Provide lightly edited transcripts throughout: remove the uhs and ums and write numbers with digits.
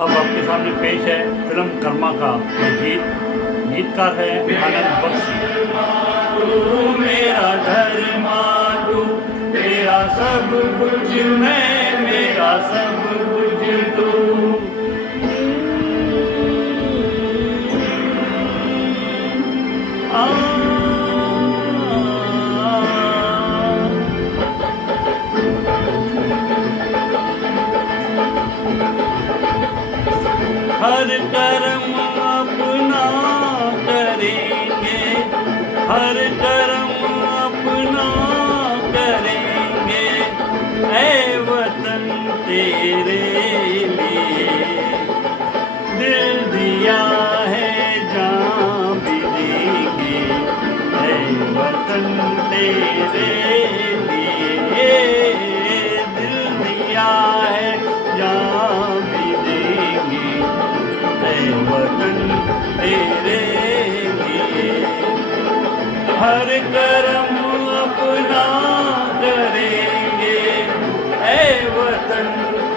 अब आपके सामने पेश है फिल्म कर्मा का ये गीत। गीतकार है आनंद बख्शी। तू मेरा धर्मा, तू मेरा सब कुछ, मैं मेरा सब कुछ तू। हर कर्म अपना करेंगे, हर कर्म अपना करेंगे, ऐ वतन तेरे लिए दिल दिया है, जान भी देंगे, ऐ वतन तेरे लिए दिल दिया है, जान भी देंगे, वतन तेरे लिए। हर कर्म अपना करेंगे, ऐ वतन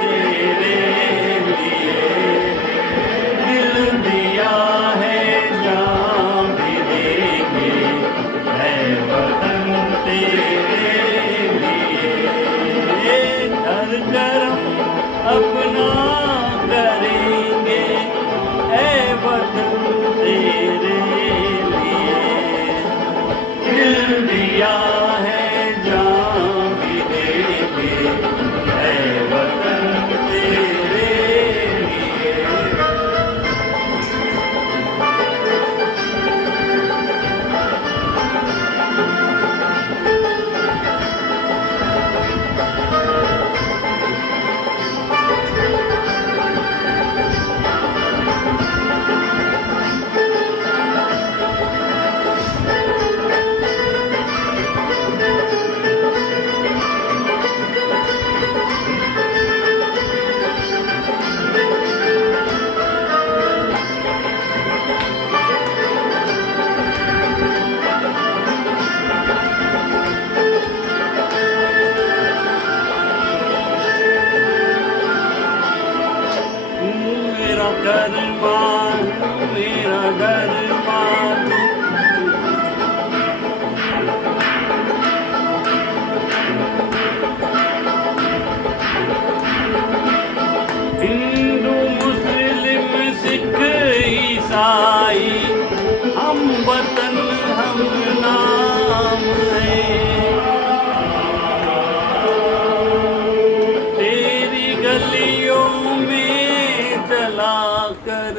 तेरे लिए दिल दिया है, जान भी देंगे, ऐ वतन तेरे लिए। हर कर्म अपना करेंगे, ऐ वतन तेरे लिए दिल दिया है, जान भी देंगे, ऐ वतन तेरे लिए। गरमा मेरा गरमा, हिंदू मुस्लिम सिख ईसाई हम वतन हम नाम है। तेरी गलियों में चला कर